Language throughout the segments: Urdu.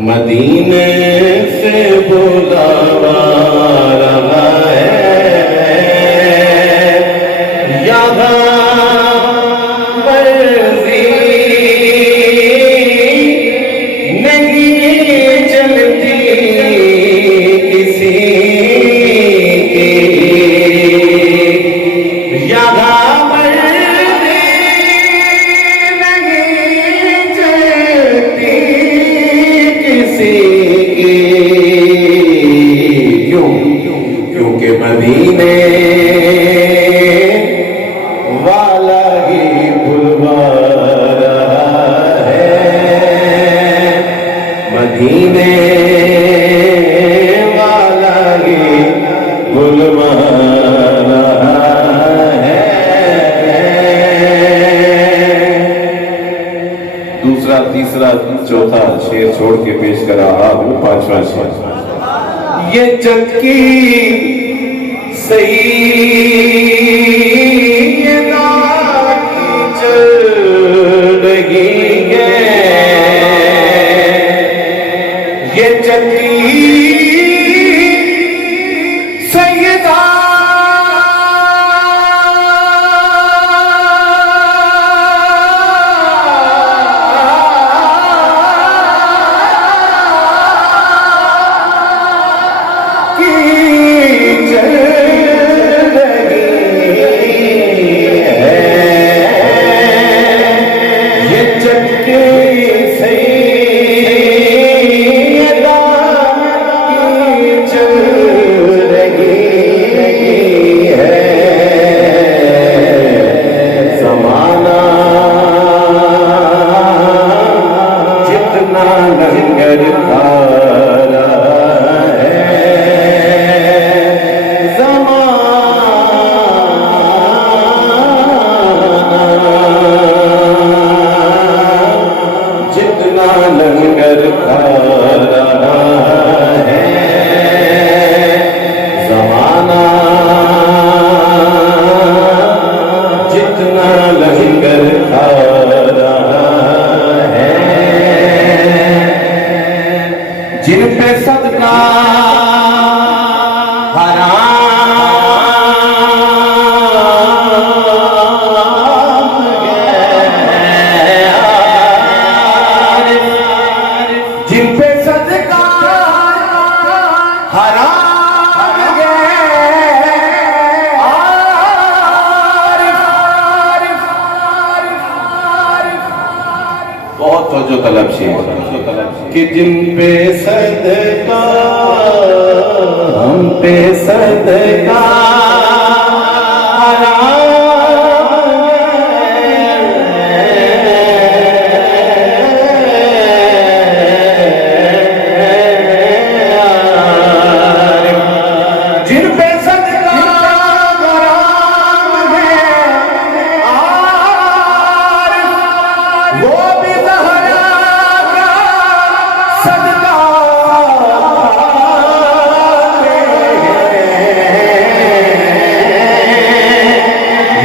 مدینے سے بلاوا رہا ہے یہاں مرضی نہیں چلتی کسی کی یہاں مرضی نہیں چلتی کسی کی کیونکہ مدینے والا ہی بلوا رہا ہے مدینے والا ہی بلوا رہا ہے دوسرا تیسرا چوتھا شعر چھوڑ کے پیش کر رہا ہوں پانچواں شعر یہ چکی سیدہ کی چل رہی ہے یہ چکی سیدہ جن پہ صدقہ حرام جن پہ صدقہ حرام بہت توجہ طلب شیئر کہ جن پہ صدقہ ہم پہ صدقہ جن پہ صدقہ حرام ہے وہ بھی زہرا کا صدقہ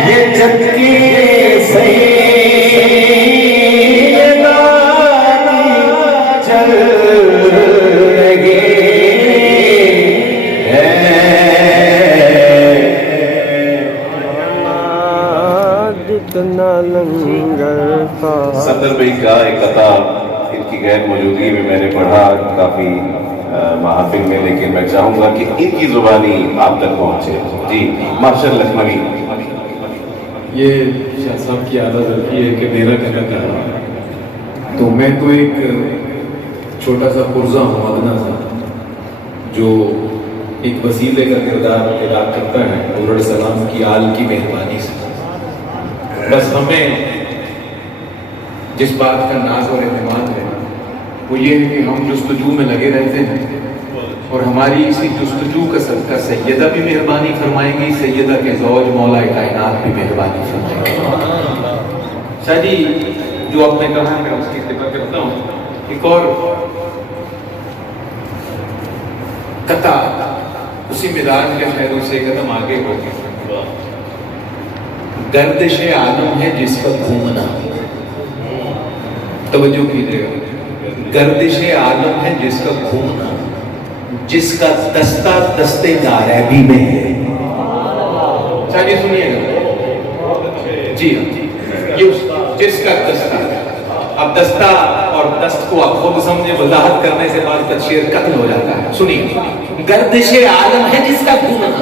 یہ چکی سیدہ کی چل رہی ہے جتنا لنگر تھا صدر بھائی کا ایک قطع ان کی غیر موجودگی میں نے پڑھا کافی محافل میں لیکن میں چاہوں گا کہ ان کی زبانی آپ تک پہنچے جی ماشاء لکھنوی یہ شاہ صاحب کی عادت رکھی ہے کہ میرا کہنا کہنا تو میں تو ایک چھوٹا سا پرزہ ہوں ادنا سا جو ایک وسیلے کا کردار ادا کرتا ہے حضور علیہ السلام کی آل کی مہربانی سے بس ہمیں جس بات کا ناز اور اعتماد ہے وہ یہ ہے کہ ہم جستجو میں لگے رہتے ہیں اور ہماری اسی جستجو کا صدقہ سیدہ بھی مہربانی فرمائیں گی سیدہ کے زوج مولا کائنات بھی مہربانی فرمائیں گی شاہ جی جو آپ نے کہا میں اس کی اتباع کرتا ہوں ایک اور قطع اسی مزاج کے خیروں سے قدم آگے ہو گیا گردش عالم ہے جس کا گھومنا. توجہ کیجیے گا. گردش عالم ہے جس کا گھومنا, جس کا دستہ دستے دارابی میں ہے. چاہیے سنیے گا جی. یہ جس کا دستہ, اب دستہ اور دست کو آپ خود سمجھے, وضاحت کرنے سے بعد تشہیر قتل ہو جاتا ہے. سنیے, گردش عالم ہے جس کا گھومنا,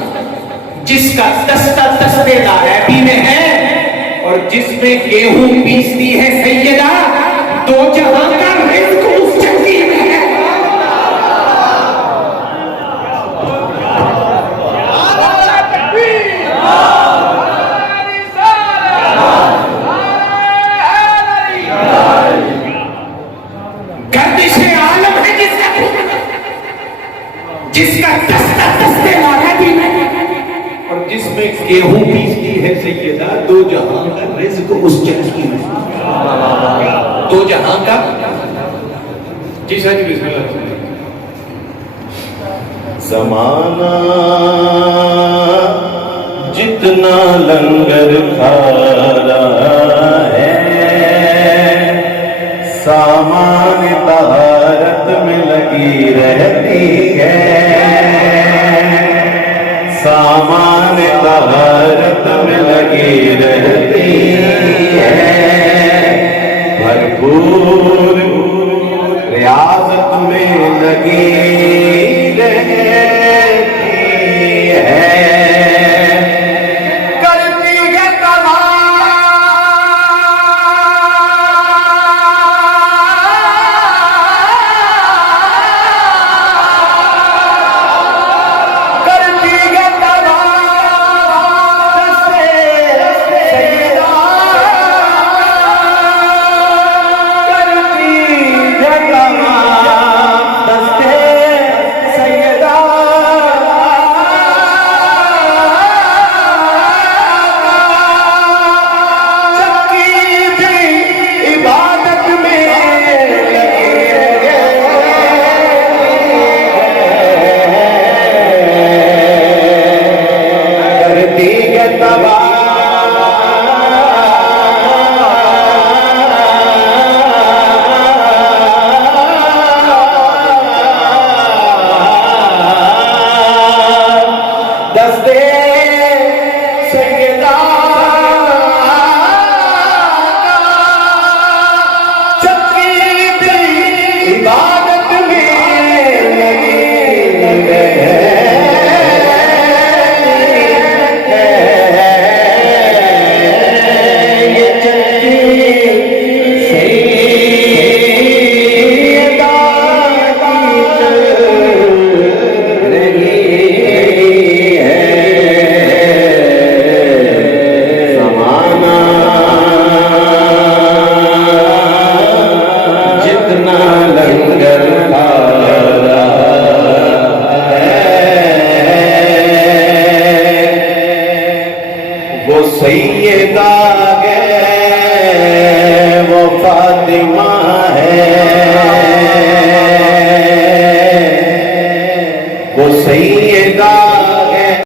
جس کا دستہ دستے دارابی میں ہے, اور جس میں گیہوں پیستی ہے سیدہ, دو جہاں کا رزق اس چکی میں ہے. گردش عالم ہے جس کا دستہ دستے دارابی میں ہے, اور جس میں گیہوں پیستی ہے سیدہ, دو جہاں کا رزق اس چکی میں. دو جہاں کا. جی شاہ جی بسم اللہ. زمانہ جتنا لنگر کھا رہا ہے, سامان طہارت میں لگی رہتی ہے, سامان طہارت میں لگی رہتی